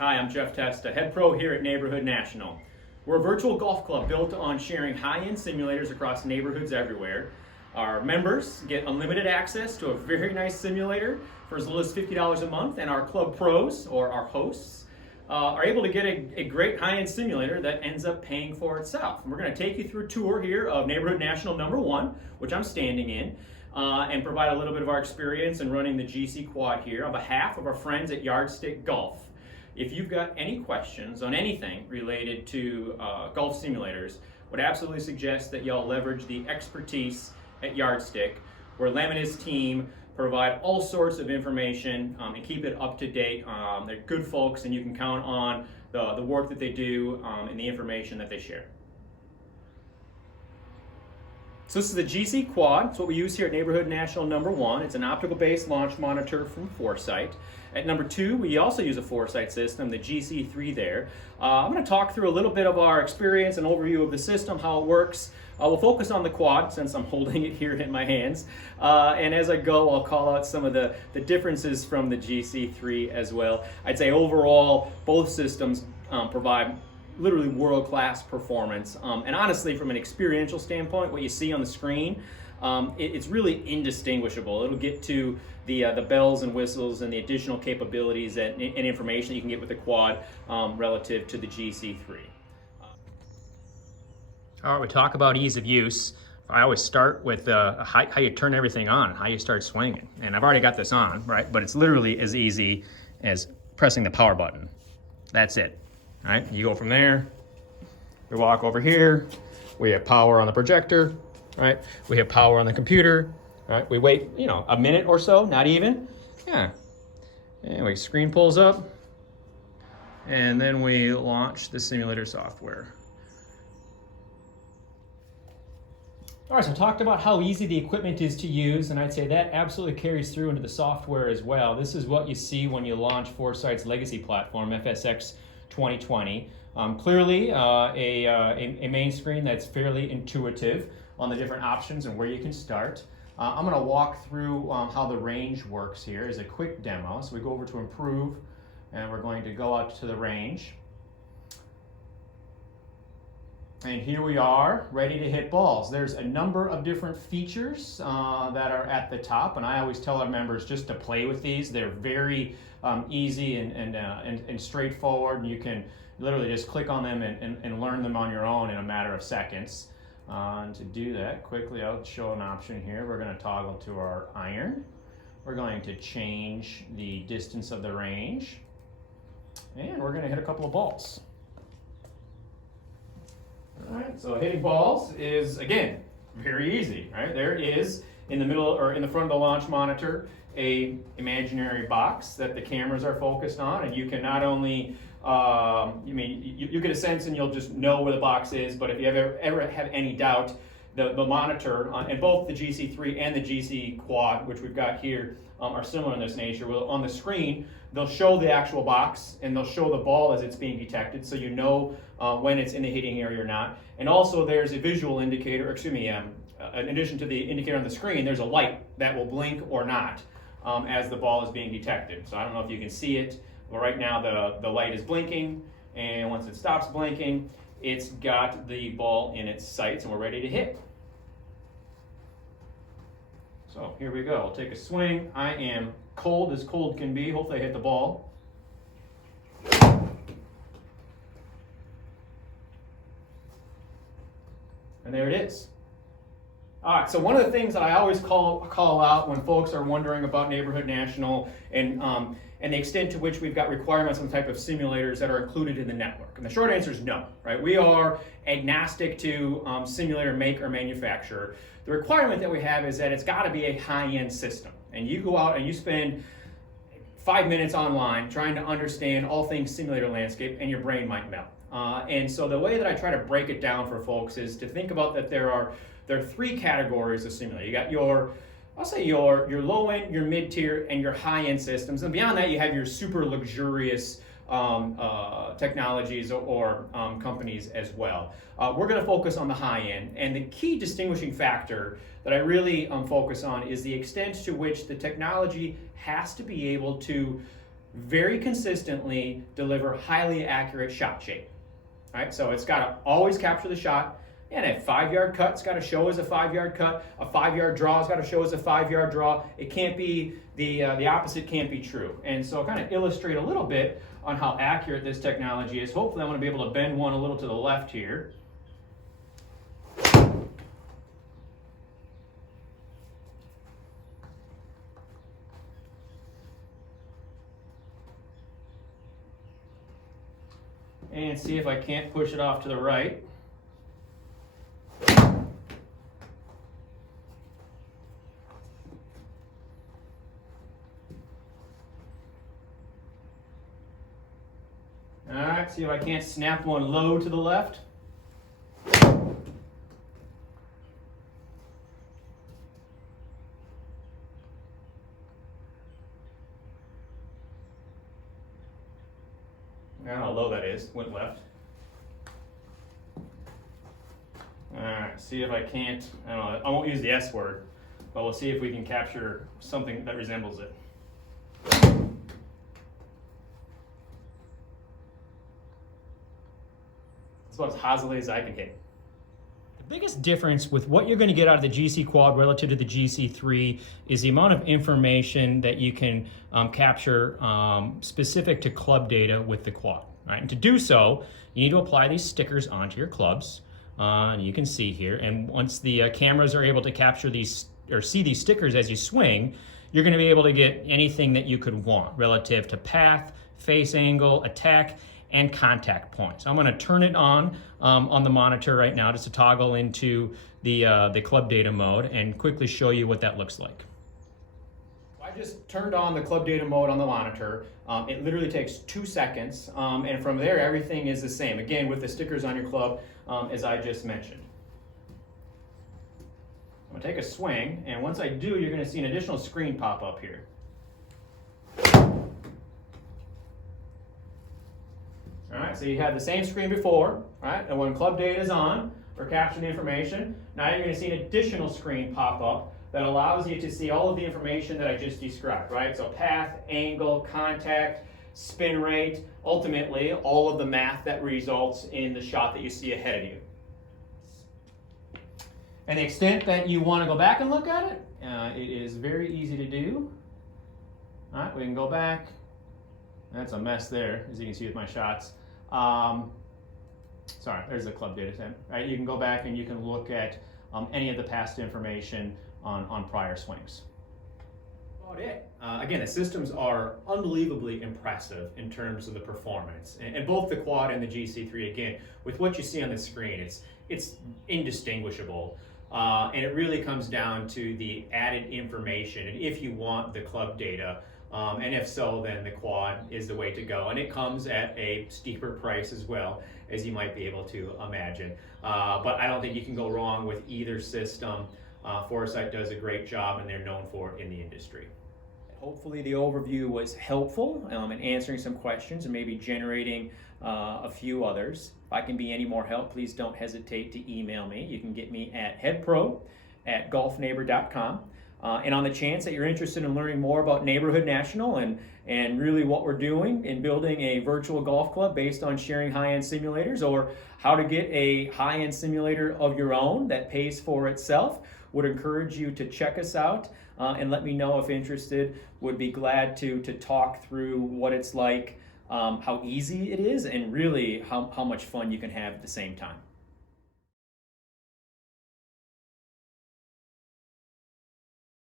Hi, I'm Jeff Testa, head pro here at Neighborhood National. We're a virtual golf club built on sharing high-end simulators across neighborhoods everywhere. Our members get unlimited access to a very nice simulator for as little as $50 a month, and our club pros, or our hosts, are able to get a great high-end simulator that ends up paying for itself. And we're going to take you through a tour here of Neighborhood National number 1, which I'm standing in, and provide a little bit of our experience in running the GC Quad here on behalf of our friends at Yardstick Golf. If you've got any questions on anything related to golf simulators, would absolutely suggest that y'all leverage the expertise at Yardstick, where Lem and his team provide all sorts of information and keep it up to date. They're good folks, and you can count on the work that they do and the information that they share. So this is the GC Quad. It's what we use here at Neighborhood National number 1. It's an optical-based launch monitor from Foresight. At number 2, we also use a Foresight system, the GC3 there. I'm going to talk through a little bit of our experience and overview of the system, how it works. We'll focus on the Quad since I'm holding it here in my hands. And as I go, I'll call out some of the differences from the GC3 as well. I'd say overall, both systems provide literally world-class performance. And honestly, from an experiential standpoint, what you see on the screen, it's really indistinguishable. It'll get to the bells and whistles and the additional capabilities and information you can get with the Quad relative to the GC3. All right, we talk about ease of use. I always start with how you turn everything on, how you start swinging. And I've already got this on, right? But it's literally as easy as pressing the power button. That's it. All right, you go from there, we walk over here, we have power on the projector, right? We have power on the computer, right? We wait, a minute or so, not even, yeah. Anyway, screen pulls up, and then we launch the simulator software. All right, so I talked about how easy the equipment is to use, and I'd say that absolutely carries through into the software as well. This is what you see when you launch Foresight's legacy platform, FSX 2020. Clearly a main screen that's fairly intuitive on the different options and where you can start. I'm going to walk through how the range works here as a quick demo. So we go over to improve, and we're going to go out to the range. And here we are, ready to hit balls. There's a number of different features that are at the top, and I always tell our members just to play with these. They're very easy and straightforward, and you can literally just click on them and learn them on your own in a matter of seconds. And to do that, quickly I'll show an option here. We're going to toggle to our iron. We're going to change the distance of the range, and we're going to hit a couple of balls. All right, so hitting balls is, again, very easy, right? There is, in the middle or in the front of the launch monitor, a imaginary box that the cameras are focused on, and you can not only, you get a sense and you'll just know where the box is, but if you ever have any doubt, the monitor, and both the GC3 and the GC Quad, which we've got here, are similar in this nature. Well, on the screen, they'll show the actual box, and they'll show the ball as it's being detected, so you know when it's in the hitting area or not. And also there's a visual indicator, in addition to the indicator on the screen, there's a light that will blink or not as the ball is being detected. So I don't know if you can see it, but right now the light is blinking, and once it stops blinking, it's got the ball in its sights, and we're ready to hit. So here we go. I'll take a swing. I am cold as cold can be. Hopefully I hit the ball. And there it is. All right, so one of the things that I always call out when folks are wondering about Neighborhood National and the extent to which we've got requirements on the type of simulators that are included in the network. And the short answer is no, right? We are agnostic to simulator maker or manufacturer. The requirement that we have is that it's got to be a high-end system. And you go out and you spend 5 minutes online trying to understand all things simulator landscape, and your brain might melt. And so the way that I try to break it down for folks is to think about that there are 3 categories of simulator. You got your low-end, your mid-tier, and your high-end systems. And beyond that, you have your super luxurious technologies or companies as well. We're going to focus on the high end, and the key distinguishing factor that I really focus on is the extent to which the technology has to be able to very consistently deliver highly accurate shot shape. All right, so it's got to always capture the shot, and a 5-yard cut's got to show as a 5-yard cut. A 5-yard draw's got to show as a 5-yard draw. It can't be the opposite can't be true. And so, kind of illustrate a little bit on how accurate this technology is. Hopefully, I'm going to be able to bend one a little to the left here. And see if I can't push it off to the right. All right, see if I can't snap one low to the left. I don't know how low that is, went left. All right, see if I can't, I don't know, I won't use the S word, but we'll see if we can capture something that resembles it. It's about as hazily as I can hit. The biggest difference with what you're going to get out of the GC Quad relative to the GC3 is the amount of information that you can capture specific to club data with the Quad. Right? And to do so, you need to apply these stickers onto your clubs. And you can see here, and once the cameras are able to capture these or see these stickers as you swing, you're going to be able to get anything that you could want relative to path, face angle, attack, and contact points. I'm going to turn it on the monitor right now just to toggle into the club data mode and quickly show you what that looks like. I just turned on the club data mode on the monitor. It literally takes 2 seconds, and from there everything is the same. Again, with the stickers on your club, as I just mentioned. I'm going to take a swing, and once I do, you're going to see an additional screen pop up here. All right, so you had the same screen before, right? And when club data is on, we're capturing information. Now you're going to see an additional screen pop up that allows you to see all of the information that I just described, right? So path, angle, contact, spin rate, ultimately all of the math that results in the shot that you see ahead of you. And the extent that you want to go back and look at it, it is very easy to do. All right, we can go back. That's a mess there, as you can see with my shots. Sorry, there's the club data set. Right, you can go back and you can look at any of the past information on prior swings. About it. Again, the systems are unbelievably impressive in terms of the performance, and both the Quad and the GC3. Again, with what you see on the screen, it's indistinguishable, and it really comes down to the added information. And if you want the club data, and if so, then the Quad is the way to go, and it comes at a steeper price as well, as you might be able to imagine. But I don't think you can go wrong with either system. Foresight does a great job, and they're known for it in the industry. Hopefully the overview was helpful in answering some questions and maybe generating a few others. If I can be any more help, please don't hesitate to email me. You can get me at headpro@golfneighbor.com. And on the chance that you're interested in learning more about Neighborhood National and really what we're doing in building a virtual golf club based on sharing high-end simulators, or how to get a high-end simulator of your own that pays for itself, would encourage you to check us out and let me know if interested. Would be glad to talk through what it's like, how easy it is, and really how much fun you can have at the same time.